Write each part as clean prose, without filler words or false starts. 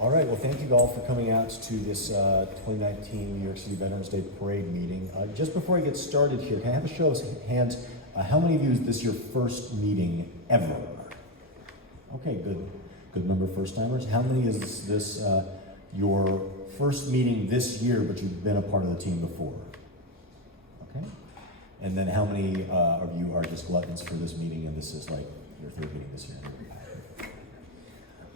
All right, well, thank you all for coming out to this 2019 New York City Veterans Day Parade meeting. Just before I get started here, can I have a show of hands? How many of you is this your first meeting ever? Okay, good number of first-timers. How many is this your first meeting this year, but you've been a part of the team before? Okay. And then how many of you are just gluttons for this meeting, and this is like your third meeting this year?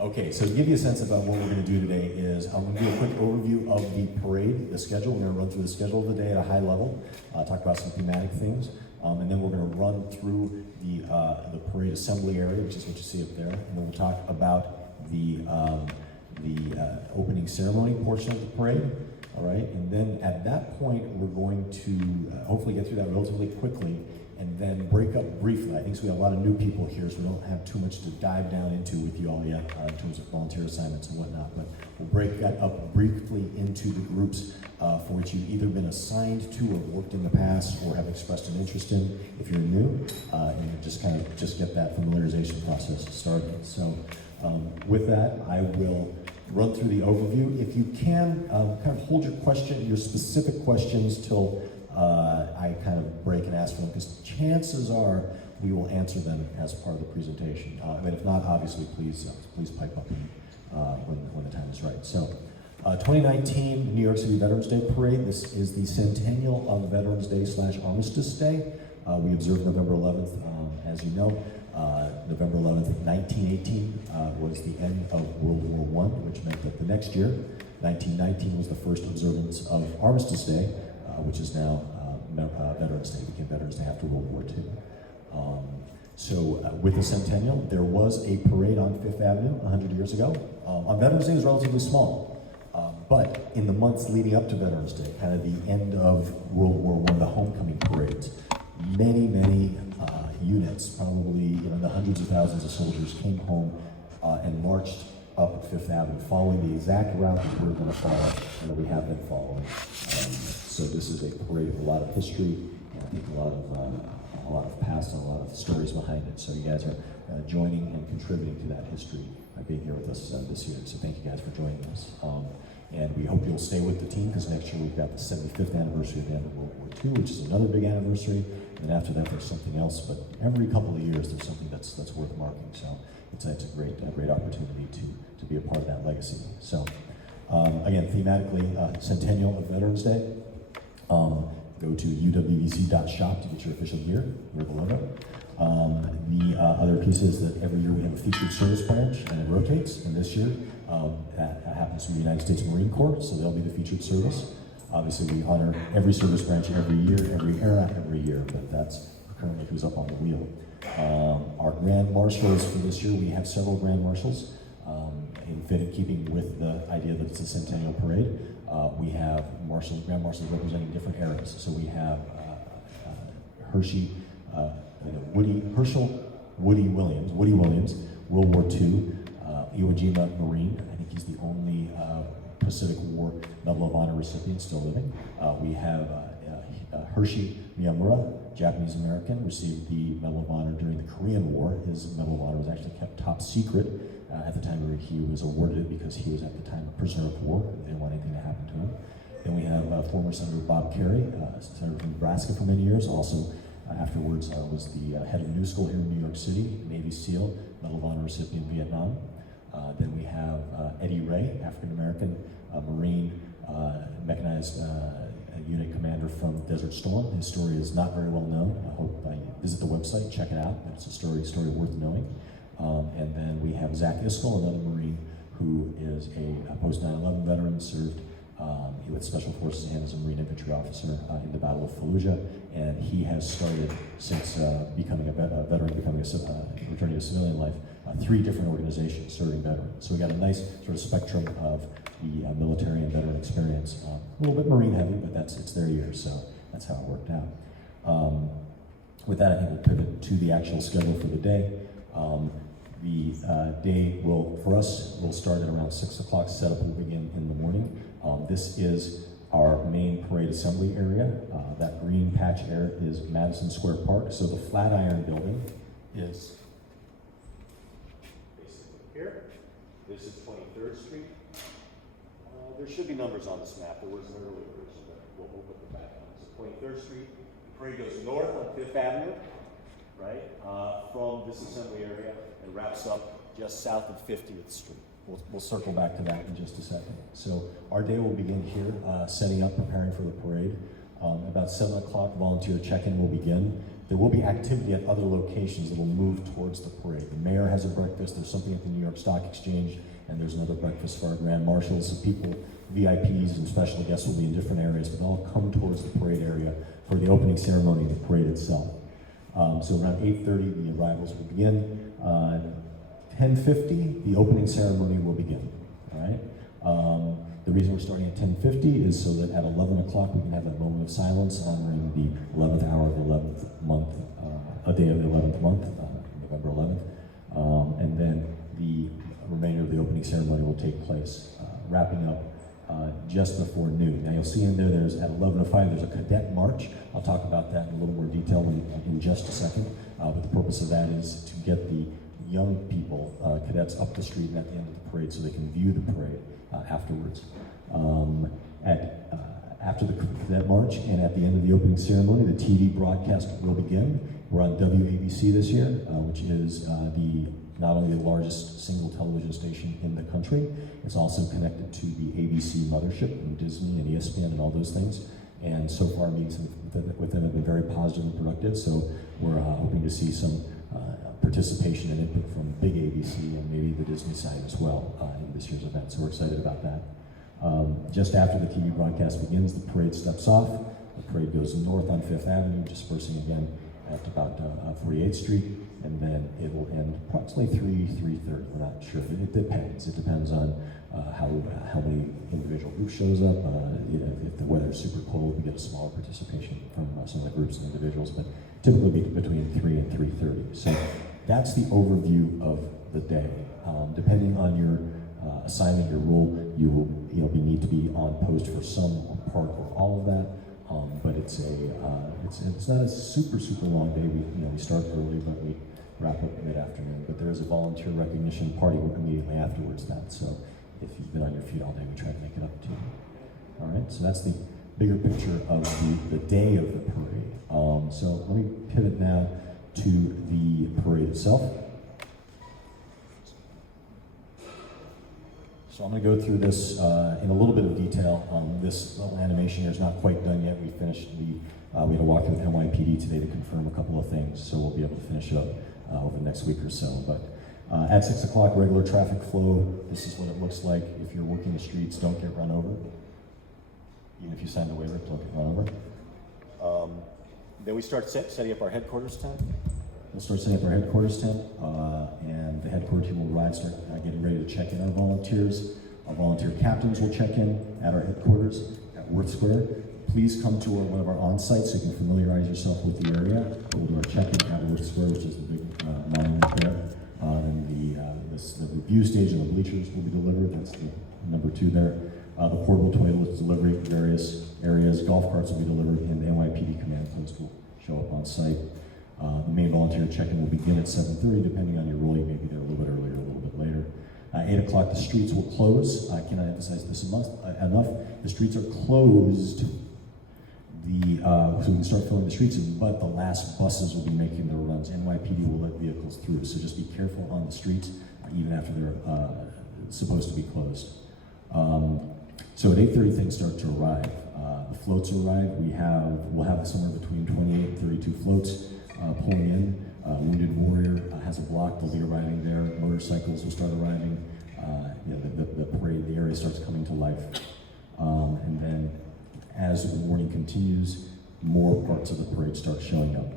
Okay, so to give you a sense about what we're going to do today is I'm going to do a quick overview of the parade, the schedule. We're going to run through the schedule of the day at a high level, talk about some thematic things, and then we're going to run through the parade assembly area, which is what you see up there, and then we'll talk about the opening ceremony portion of the parade. All right, and then at that point we're going to hopefully get through that relatively quickly, and then break up briefly. I think so we have a lot of new people here, so we don't have too much to dive down into with you all yet in terms of volunteer assignments and whatnot, but we'll break that up briefly into the groups for which you've either been assigned to or worked in the past or have expressed an interest in if you're new, and just get that familiarization process started. So with that, I will run through the overview. If you can, kind of hold your specific questions till I kind of break and ask for them, because chances are we will answer them as part of the presentation. But if not, obviously, please pipe up when the time is right. So, 2019 New York City Veterans Day Parade. This is the centennial of Veterans Day / Armistice Day. We observed November 11th, as you know. November 11th, 1918 was the end of World War I, which meant that the next year, 1919, was the first observance of Armistice Day, which is now Veterans Day. Became Veterans Day after World War II. With the centennial, there was a parade on Fifth Avenue 100 years ago. On Veterans Day, it was relatively small, but in the months leading up to Veterans Day, kind of the end of World War I, the homecoming parades, many units, probably the hundreds of thousands of soldiers, came home and marched up Fifth Avenue, following the exact route that we're going to follow and that we have been following. So this is a parade with a lot of history, and I think a lot of past and a lot of stories behind it. So you guys are joining and contributing to that history by being here with us this year. So thank you guys for joining us. And we hope you'll stay with the team, because next year we've got the 75th anniversary of the end of World War II, which is another big anniversary. And after that, there's something else. But every couple of years, there's something that's worth marking. So it's a great opportunity to be a part of that legacy. So again, thematically, Centennial of Veterans Day. Go to uwvc.shop to get your official gear, your logo. The other piece is that every year we have a featured service branch, and it rotates. And this year, that happens to be the United States Marine Corps, so they'll be the featured service. Obviously, we honor every service branch every year, every era, every year, but that's currently who's up on the wheel. Our Grand Marshals for this year, we have several Grand Marshals, in keeping with the idea that it's a centennial parade. We have Grand Marshals representing different eras. So we have Woody Williams, World War II, Iwo Jima Marine. I think he's the only Pacific War Medal of Honor recipient still living. We have Hershey Miyamura, Japanese American, received the Medal of Honor during the Korean War. His Medal of Honor was actually kept top secret at the time he was awarded it, because he was at the time a prisoner of war. They didn't want anything to happen to him. Then we have former Senator Bob Kerrey, Senator from Nebraska for many years, also afterwards was the head of the New School here in New York City, Navy SEAL, Medal of Honor recipient in Vietnam. Then we have Eddie Ray, African-American, Marine, mechanized unit commander from Desert Storm. His story is not very well known. I hope you visit the website, check it out. It's a story worth knowing. And then we have Zach Iskell, another Marine who is a post 9/11 veteran, served with Special Forces and as a Marine infantry officer in the Battle of Fallujah. And he has started, since becoming a veteran, returning to civilian life, 3 different organizations serving veterans. So we got a nice sort of spectrum of the military and veteran experience. A little bit Marine heavy, but it's their year, so that's how it worked out. With that, I think we'll pivot to the actual schedule for the day. The day will start at around 6 o'clock. Setup will begin in the morning. This is our main parade assembly area. That green patch area is Madison Square Park. So the Flatiron building is basically here. This is 23rd Street. There should be numbers on this map. There was an earlier version, but we'll put them back on. So 23rd Street. The parade goes north on 5th Avenue, right, from this assembly area, and wraps up just south of 50th Street. We'll circle back to that in just a second. So our day will begin here, setting up, preparing for the parade. About 7 o'clock, volunteer check-in will begin. There will be activity at other locations that will move towards the parade. The mayor has a breakfast, there's something at the New York Stock Exchange, and there's another breakfast for our grand marshals. So people, VIPs and special guests will be in different areas, but they'll come towards the parade area for the opening ceremony of the parade itself. So around 8:30, the arrivals will begin. 10:50, the opening ceremony will begin, all right? The reason we're starting at 10:50 is so that at 11 o'clock we can have that moment of silence honoring the 11th hour of the 11th month, a day of the 11th month, November 11th. And then the remainder of the opening ceremony will take place, wrapping up just before noon. Now you'll see in there's at 11:05, there's a cadet march. I'll talk about that in a little more detail in just a second. But the purpose of that is to get the young people, cadets, up the street and at the end of the parade so they can view the parade afterwards. After the cadet march and at the end of the opening ceremony, the TV broadcast will begin. We're on WABC this year, which is not only the largest single television station in the country, it's also connected to the ABC mothership and Disney and ESPN and all those things. And so far, meetings with them have been very positive and productive, so we're hoping to see some participation and input from big ABC and maybe the Disney side as well in this year's event, so we're excited about that. Just after the TV broadcast begins, the parade steps off. The parade goes north on 5th Avenue, dispersing again at about 48th Street, and then it will end approximately 3:30. We're not sure. It depends. It depends on how many individual groups shows up. If the weather is super cold, we get a smaller participation from some of the groups and individuals, but typically between 3 and 3:30. So that's the overview of the day. Depending on your assignment, your role, you'll need to be on post for some or part or all of that. But it's not a super long day. We start early, but we wrap up mid-afternoon. But there is a volunteer recognition party immediately afterwards that. So if you've been on your feet all day, we try to make it up to you. All right. So that's the bigger picture of the day of the parade. So let me pivot now to the parade itself. So I'm going to go through this in a little bit of detail. This little animation here is not quite done yet. We finished we had a walk with NYPD today to confirm a couple of things, so we'll be able to finish it up over the next week or so. But at 6 o'clock, regular traffic flow. This is what it looks like. If you're working the streets, don't get run over. Even if you sign the waiver, don't get run over. Then we start setting up our headquarters tent. We'll start setting up our headquarters tent, and the headquarters team will start getting ready to check in our volunteers. Our volunteer captains will check in at our headquarters at Worth Square. Please come to one of our on-sites so you can familiarize yourself with the area. We'll do our check-in at Worth Square, which is the big monument there. And the review stage and the bleachers will be delivered. That's the number 2 there. The portable toilets delivery in various areas. Golf carts will be delivered, and the NYPD command post will show up on site. The main volunteer check-in will begin at 7:30, depending on your role. You may be there a little bit earlier, a little bit later. 8 o'clock, the streets will close. I cannot emphasize this enough. The streets are closed. So we can start filling the streets, but the last buses will be making their runs. NYPD will let vehicles through, so just be careful on the streets, even after they're supposed to be closed. So at 8:30, things start to arrive. The floats arrive. We'll have somewhere between 28 and 32 floats pulling in. Wounded Warrior has a block. They'll be arriving there. Motorcycles will start arriving. The parade, the area starts coming to life. And then as the morning continues, more parts of the parade start showing up.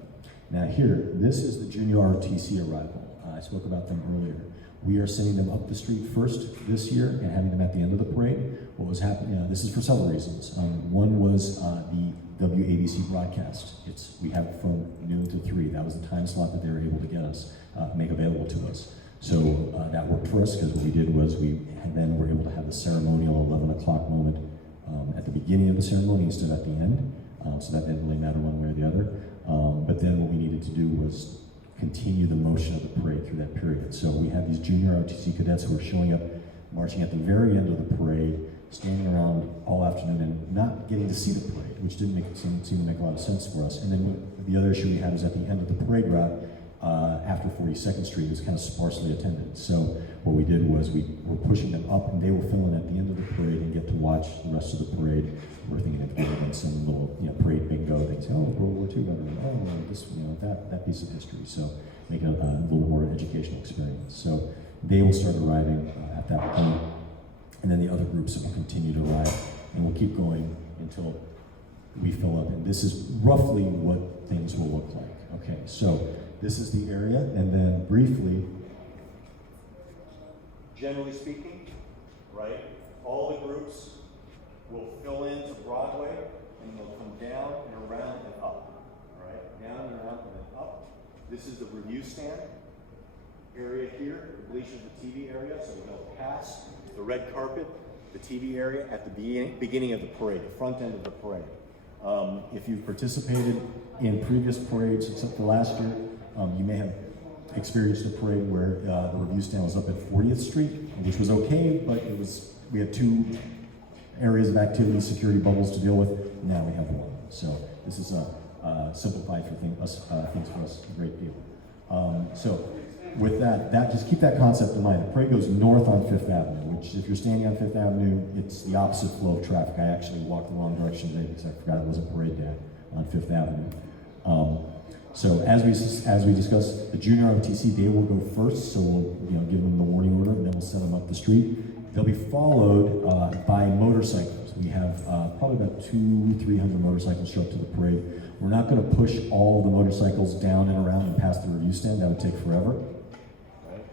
Now here, this is the junior ROTC arrival. I spoke about them earlier. We are sending them up the street first this year and having them at the end of the parade. What was happening, this is for several reasons. One was the WABC broadcast. We have it from noon to 3. That was the time slot that they were able to get us, make available to us. So that worked for us because what we did was we then were able to have the ceremonial 11 o'clock moment at the beginning of the ceremony instead of at the end. So that didn't really matter one way or the other. But then what we needed to do was continue the motion of the parade through that period. So we have these junior ROTC cadets who are showing up marching at the very end of the parade, standing around all afternoon and not getting to see the parade, which didn't seem to make a lot of sense for us. And then the other issue we had was at the end of the parade route, after 42nd Street, it was kind of sparsely attended. So what we did was we were pushing them up, and they will fill in at the end of the parade and get to watch the rest of the parade. We're thinking of giving some little, parade bingo. They say, oh, World War II veteran, oh, this, that piece of history. So make it a little more educational experience. So they will start arriving at that point, and then the other groups will continue to arrive, and we'll keep going until we fill up. And this is roughly what things will look like. Okay, so this is the area, and then briefly, generally speaking, right, all the groups will fill into Broadway, and they'll come down and around and up, right, down and around and then up. This is the review stand area here, the bleachers, the TV area, so we go past the red carpet, the TV area at the beginning of the parade, the front end of the parade. If you've participated in previous parades, except for last year, you may have experienced a parade where the review stand was up at 40th Street, which was okay, but we had two areas of activity, security bubbles to deal with. Now we have one. So this is simplified for things for us a great deal. So with that, just keep that concept in mind. The parade goes north on Fifth Avenue, which if you're standing on Fifth Avenue, it's the opposite flow of traffic. I actually walked the wrong direction today because I forgot it was a parade day on Fifth Avenue. So as we discussed, the junior ROTC, they will go first, so we'll give them the warning order, and then we'll send them up the street. They'll be followed by motorcycles. We have probably about 200-300 motorcycles show up to the parade. We're not going to push all the motorcycles down and around and past the review stand. That would take forever. Right?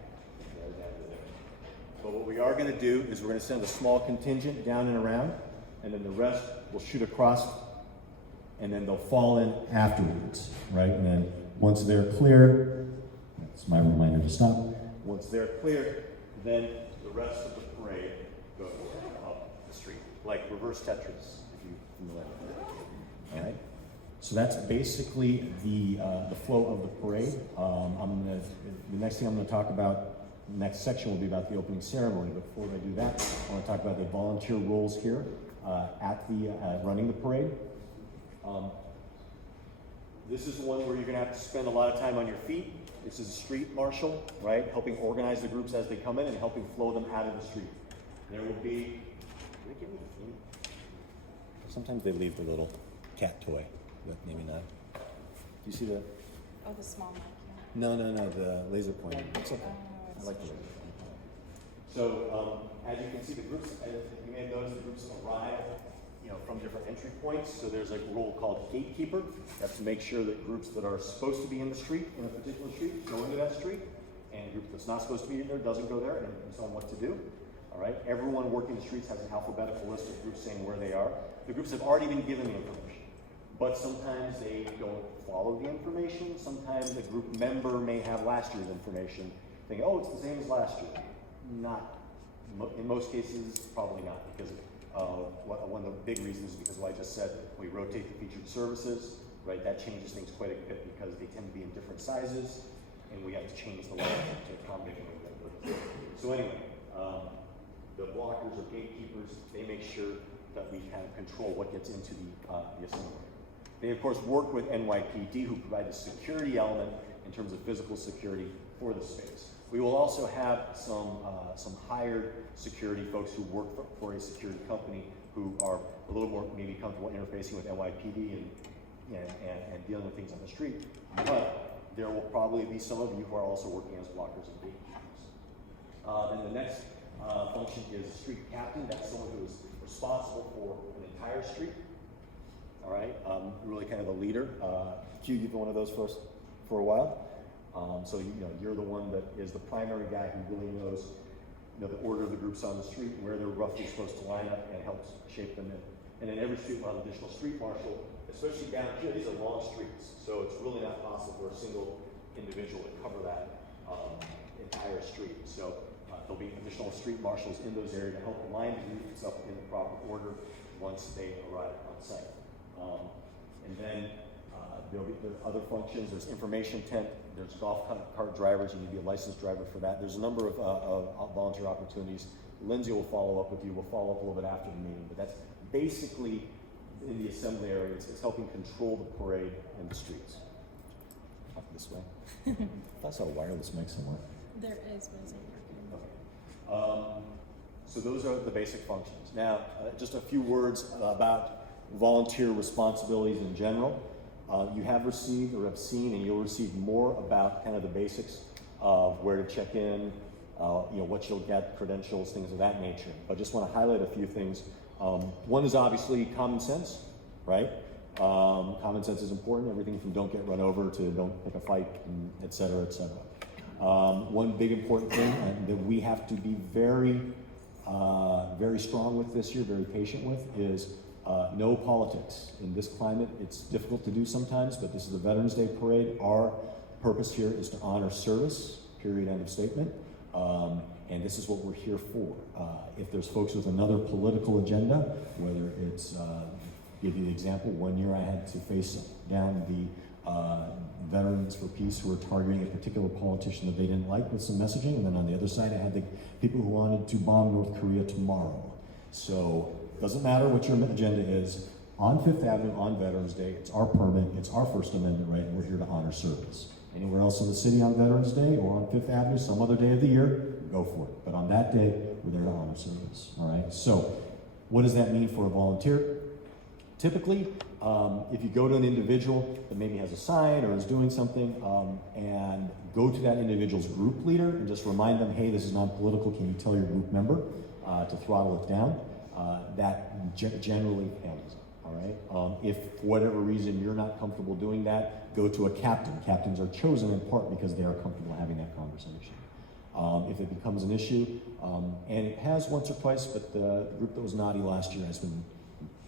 But what we are going to do is we're going to send a small contingent down and around, and then the rest will shoot across, and then they'll fall in afterwards, right? And then once they're clear, that's my reminder to stop. Once they're clear, then the rest of the parade goes up the street, like reverse Tetris, if you're familiar with it. All right? So that's basically the flow of the parade. The next thing I'm going to talk about, the next section will be about the opening ceremony. But before I do that, I want to talk about the volunteer roles here at the running the parade. This is the one where you're going to have to spend a lot of time on your feet. This is a street marshal, right? Helping organize the groups as they come in and helping flow them out of the street. There will be, sometimes they leave the little cat toy, but maybe not. Do you see the? Oh, the small mic, yeah. No, the laser pointer. It's okay. I like the laser pointer. So, as you can see, the groups, as you may have noticed, the groups arrive from different entry points. So there's a role called gatekeeper. You have to make sure that groups that are supposed to be in the street, in a particular street, go into that street, and a group that's not supposed to be in there doesn't go there, and tell them what to do. All right. Everyone working the streets has an alphabetical list of groups saying where they are. The groups have already been given the information, but sometimes they don't follow the information. Sometimes a group member may have last year's information, thinking, oh, it's the same as last year. Not. In most cases, probably not, because one of the big reasons is because what I just said, we rotate the featured services, right? That changes things quite a bit because they tend to be in different sizes, and we have to change the layout to accommodate them. So anyway, the blockers or gatekeepers, they make sure that we kind of control what gets into the assembly. They of course work with NYPD, who provide the security element in terms of physical security for the space. We will also have some hired security folks who work for a security company who are a little more maybe comfortable interfacing with NYPD and dealing with things on the street. But there will probably be some of you who are also working as blockers and gatekeepers. And the next function is street captain. That's someone who is responsible for an entire street. All right, really kind of a leader. Q, you've been one of those for a while. So you're the one that is the primary guy who really knows the order of the groups on the street and where they're roughly supposed to line up and helps shape them in. And then every street will have an additional street marshal, especially down here. These are long streets, so it's really not possible for a single individual to cover that entire street. So there'll be additional street marshals in those areas to help line the groups up in the proper order once they arrive on site. And then there'll be other functions. There's information tent. There's golf cart drivers. You need to be a licensed driver for that. There's a number of volunteer opportunities Lindsay will follow up with you. We'll follow up a little bit after the meeting, but that's basically in the assembly area. It's helping control the parade and the streets. Up this way. I saw a wireless mic somewhere. There is, but it's not working. Okay. So those are the basic functions. Now, just a few words about volunteer responsibilities in general. You have received or have seen, and you'll receive more about kind of the basics of where to check in, what you'll get, credentials, things of that nature. But I just want to highlight a few things. One is obviously common sense, right? Common sense is important. Everything from don't get run over to don't pick a fight, and et cetera, et cetera. One big important thing that we have to be very strong with this year, very patient with, is no politics. In this climate, it's difficult to do sometimes, but this is the Veterans Day Parade. Our purpose here is to honor service, period, end of statement. And this is what we're here for. If there's folks with another political agenda, whether it's, give you the example, one year I had to face down the Veterans for Peace who were targeting a particular politician that they didn't like with some messaging, and then on the other side I had the people who wanted to bomb North Korea tomorrow. So it doesn't matter what your agenda is. On Fifth Avenue on Veterans Day, it's our permit, it's our First Amendment right, and we're here to honor service. Anywhere else in the city on Veterans Day or on Fifth Avenue, some other day of the year, go for it. But on that day, we're there to honor service, all right? So what does that mean for a volunteer? Typically, if you go to an individual that maybe has a sign or is doing something, and go to that individual's group leader and just remind them, hey, this is non-political, can you tell your group member to throttle it down? That generally handles it, all right? If for whatever reason you're not comfortable doing that, go to a captain. Captains are chosen in part because they are comfortable having that conversation. If it becomes an issue, and it has once or twice, but the group that was naughty last year has been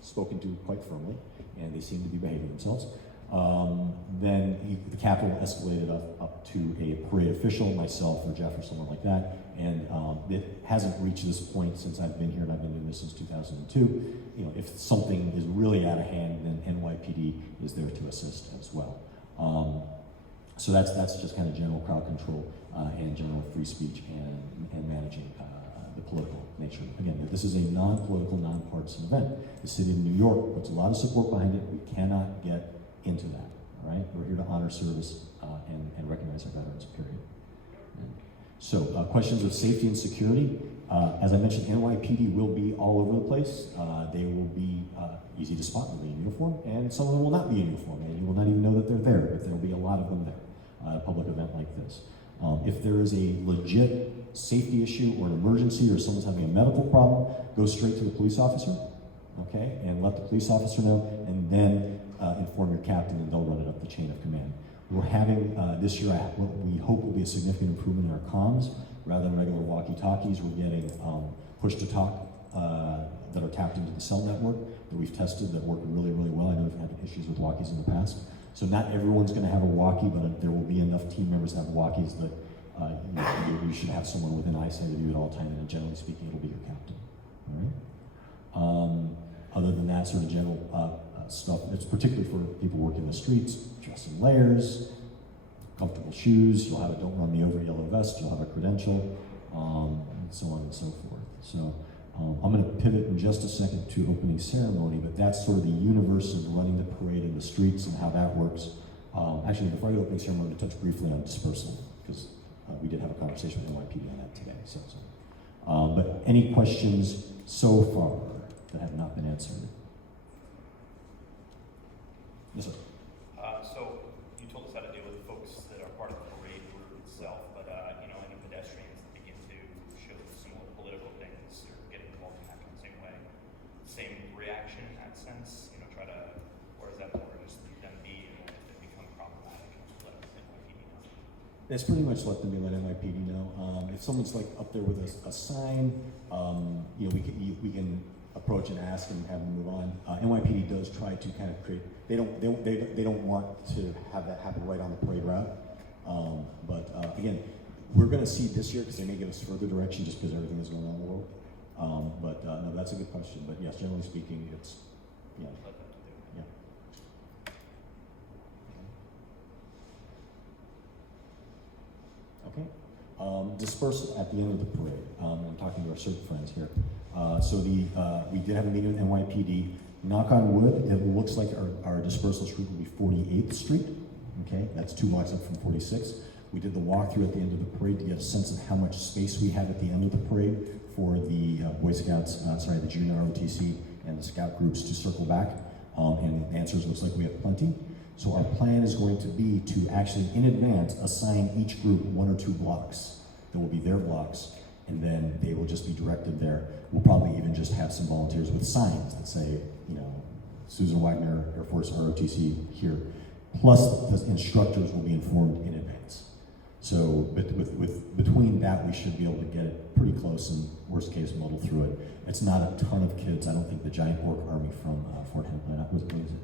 spoken to quite firmly, and they seem to be behaving themselves, then the captain will escalate it up to a parade official, myself or Jeff or someone like that, and it hasn't reached this point since I've been here, and I've been doing this since 2002. If something is really out of hand, then NYPD is there to assist as well. So that's just kind of general crowd control and general free speech and managing the political nature. Again, this is a non-political, non-partisan event. The city of New York puts a lot of support behind it. We cannot get into that, all right? We're here to honor service and recognize our veterans, period. So questions of safety and security. As I mentioned, NYPD will be all over the place. They will be easy to spot. They'll be in uniform, and some of them will not be in uniform, and you will not even know that they're there, but there will be a lot of them there at a public event like this. If there is a legit safety issue or an emergency or someone's having a medical problem, go straight to the police officer, okay? And let the police officer know, and then inform your captain, and they'll run it up the chain of command. We're having, this year, what we hope will be a significant improvement in our comms. Rather than regular walkie-talkies, we're getting push-to-talk that are tapped into the cell network that we've tested that work really, really well. I know we've had issues with walkies in the past. So not everyone's going to have a walkie, but there will be enough team members to have walkies that you should have someone within eyesight of you at all times, and generally speaking, it'll be your captain. All right. Other than that sort of general stuff, it's particularly for people working the streets, dress in layers, comfortable shoes. You'll have a "Don't Run Me Over" yellow vest. You'll have a credential, and so on and so forth. So I'm going to pivot in just a second to opening ceremony, but that's sort of the universe of running the parade in the streets and how that works. Actually, before I go to opening ceremony, I'm going to touch briefly on dispersal, because we did have a conversation with NYPD on that today. But any questions so far that have not been answered? Yes, sir. So you told us how to deal with folks that are part of the parade group itself, but any pedestrians that begin to show similar political things or get involved in that in the same way, same reaction in that sense, try to, or is that more just leave them be, and if they become problematic, let NYPD know? That's pretty much let them be, let NYPD know. If someone's like up there with a sign, we can approach and ask and have them move on. NYPD does try to kind of create. They don't want to have that happen right on the parade route. But again, we're going to see this year, because they may give us further direction just because everything is going on in the world. No, that's a good question. But yes, generally speaking, it's yeah. Okay. Dispersal at the end of the parade. I'm talking to our CERT friends here. We did have a meeting with NYPD. Knock on wood, it looks like our dispersal street will be 48th Street. Okay, that's 2 blocks up from 46. We did the walkthrough at the end of the parade to get a sense of how much space we have at the end of the parade for the Boy Scouts, the junior ROTC and the scout groups to circle back. And the answers looks like we have plenty. So our plan is going to be to actually, in advance, assign each group 1 or 2 blocks. That will be their blocks, and then they will just be directed there. We'll probably even just have some volunteers with signs that say, Susan Wagner, Air Force ROTC here. Plus, the instructors will be informed in advance. So between that, we should be able to get it pretty close, and worst case, muddle through it. It's not a ton of kids. I don't think the giant orc army from Fort Hempstead, what is it?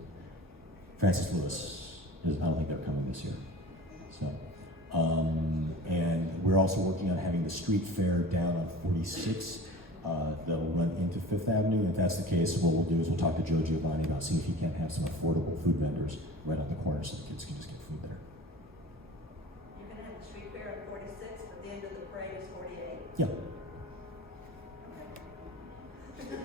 Francis Lewis, I don't think they're coming this year. So, and we're also working on having the street fair down on 46 that'll run into 5th Avenue. If that's the case, what we'll do is we'll talk to Joe Giovanni about seeing if he can't have some affordable food vendors right on the corner so the kids can just get food there. You're gonna have the street fair at 46, but the end of the parade is 48? Yeah. Okay.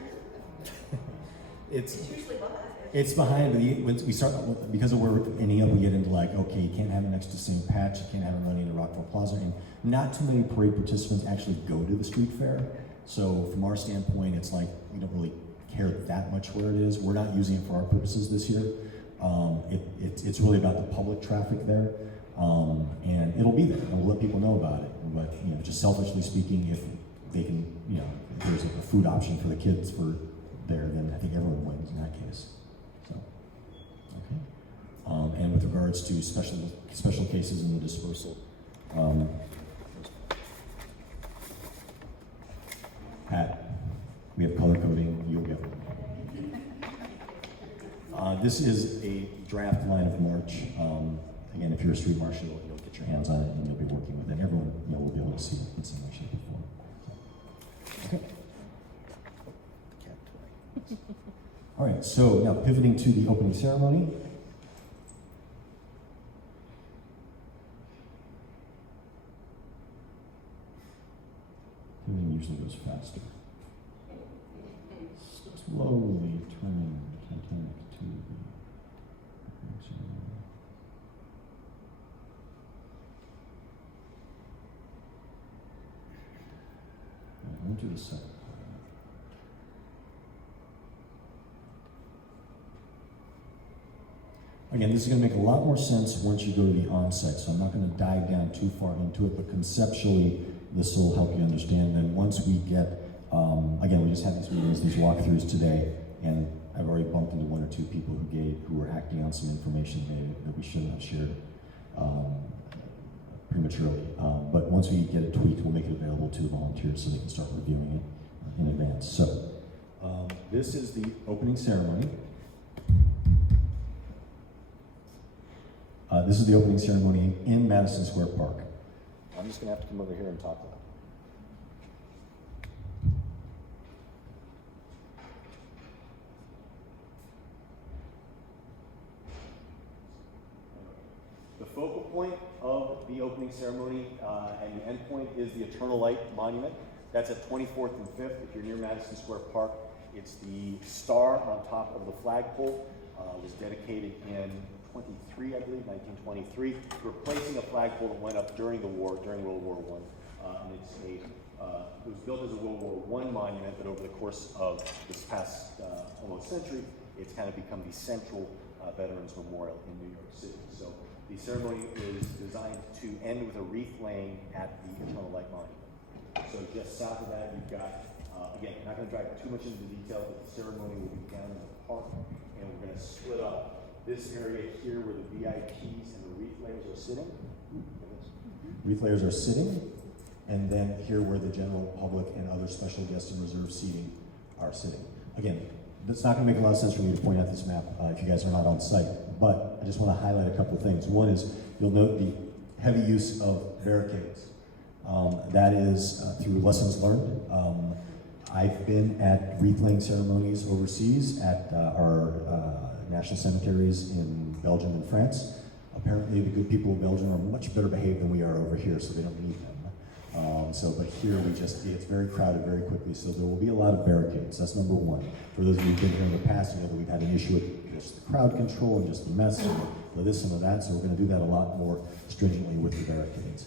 It's usually behind. It's behind, but once we start, because of where we're ending up, we get into like, okay, you can't have it next to St. Pat's, you can't have it running into Rockville Plaza, and not too many parade participants actually go to the street fair. So from our standpoint, it's like, we don't really care that much where it is. We're not using it for our purposes this year. It's really about the public traffic there, and it'll be there, and we'll let people know about it. But, just selfishly speaking, if they can, if there's a food option for the kids for there, then I think everyone wins in that case. So, okay. And with regards to special cases in the dispersal, Pat, we have color coding. You'll get one. This is a draft line of march. Again, if you're a street marshal, you'll get your hands on it and you'll be working with it. Everyone will be able to see it in some way, shape, or form. Okay. All right, so now pivoting to the opening ceremony. Pivoting usually goes faster. Slowly turning Titanic to the opening ceremony. All right, let me do the second. Again, this is going to make a lot more sense once you go to the on-site, so I'm not going to dive down too far into it, but conceptually, this will help you understand. Then once we get, again, we just had these meetings, these walkthroughs today, and I've already bumped into 1 or 2 people who were acting on some information that we shouldn't have shared prematurely. But once we get it tweaked, we'll make it available to the volunteers so they can start reviewing it in advance. So, this is the opening ceremony. This is the opening ceremony in Madison Square Park. I'm just going to have to come over here and talk loud. The focal point of the opening ceremony and the end point is the Eternal Light Monument. That's at 24th and 5th. If you're near Madison Square Park, it's the star on top of the flagpole. It was dedicated in 1923, I believe, 1923, replacing a flagpole that went up during the war, during World War I. And it was built as a World War I monument, but over the course of this past almost century, it's kind of become the central Veterans Memorial in New York City. So the ceremony is designed to end with a wreath laying at the Eternal Light Monument. So just south of that, you've got, again, I'm not going to drive too much into the detail, but the ceremony will be down in the park, and we're going to split up this area here where the VIPs and the wreath layers are sitting. Wreath layers are sitting, and then here where the general public and other special guest and reserved seating are sitting. Again, it's not going to make a lot of sense for me to point out this map if you guys are not on site, but I just want to highlight a couple of things. One is you'll note the heavy use of barricades. That is through lessons learned. I've been at wreath laying ceremonies overseas at our national cemeteries in Belgium and France. Apparently the good people of Belgium are much better behaved than we are over here, so they don't need them. But here it's very crowded very quickly, so there will be a lot of barricades. That's number one. For those of you who've been here in the past, you know that we've had an issue with just the crowd control and just the mess and the this and the that, so we're going to do that a lot more stringently with the barricades.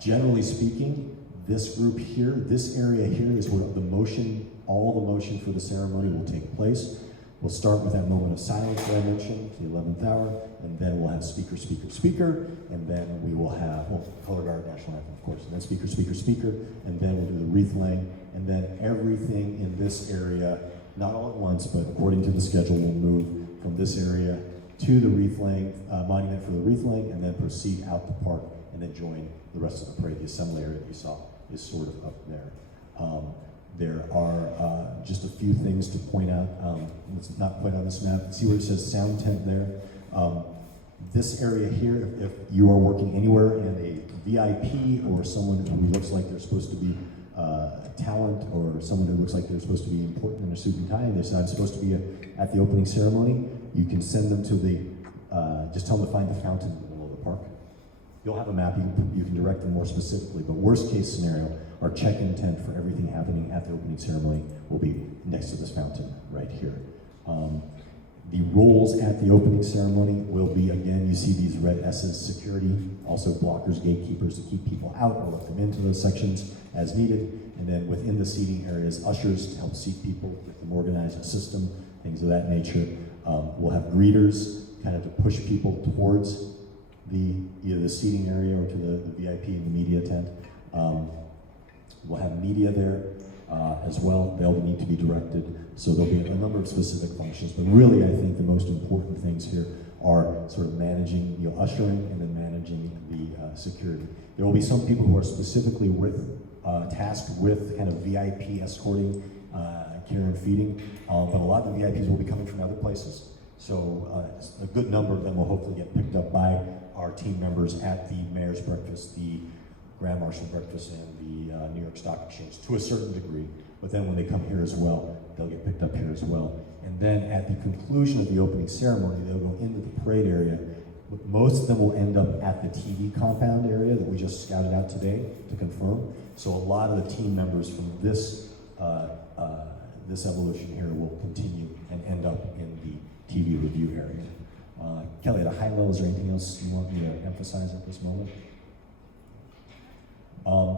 Generally speaking, this group here, this area here is where all the motion for the ceremony will take place. We'll start with that moment of silence that I mentioned, the 11th hour, and then we'll have speaker, speaker, speaker, and then we will have, color guard, national anthem, of course, and then speaker, speaker, speaker, and then we'll do the wreath laying, and then everything in this area, not all at once, but according to the schedule, will move from this area to the wreath laying, monument for the wreath laying, and then proceed out the park, and then join the rest of the parade. The assembly area that you saw is sort of up there. There are just a few things to point out. It's not quite on this map. See where it says sound tent there? This area here, if you are working anywhere in a VIP or someone who looks like they're supposed to be talent, or someone who looks like they're supposed to be important in a suit and tie, and they're not supposed to be at the opening ceremony, you can send them to the, just tell them to find the fountain in the middle of the park. You'll have a map, you can direct them more specifically, but worst case scenario, our check-in tent for everything happening at the opening ceremony will be next to this fountain right here. The roles at the opening ceremony will be, again, you see these red S's, security, also blockers, gatekeepers to keep people out or let them into those sections as needed. And then within the seating areas, ushers to help seat people, get them organized, assist them, things of that nature. We'll have greeters kind of to push people towards either the seating area or to the VIP and the media tent. We'll have media there as well. They'll need to be directed. So there'll be a number of specific functions. But really, I think the most important things here are sort of managing, ushering and then managing the security. There will be some people who are specifically tasked with kind of VIP escorting, care and feeding. But a lot of the VIPs will be coming from other places. So a good number of them will hopefully get picked up by our team members at the Mayor's Breakfast, the Grand Marshal Breakfast, and the New York Stock Exchange to a certain degree. But then when they come here as well, they'll get picked up here as well. And then at the conclusion of the opening ceremony, they'll go into the parade area. Most of them will end up at the TV compound area that we just scouted out today to confirm. So a lot of the team members from this evolution here will continue and end up in the TV review area. Kelly, at a high level, is there anything else you want me to emphasize at this moment?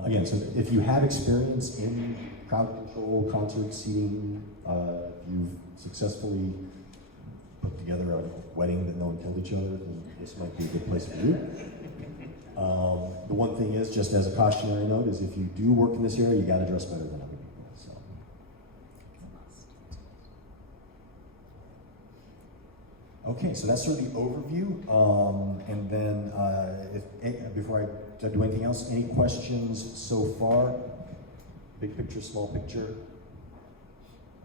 Again, so if you have experience in crowd control, concert seating, you've successfully put together a wedding that no one killed each other, then this might be a good place for you. The one thing is, just as a cautionary note, is if you do work in this area, you got to dress better than other people. So. Okay, so that's sort of the overview. And then, before I do anything else, any questions so far? Big picture, small picture?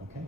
Okay.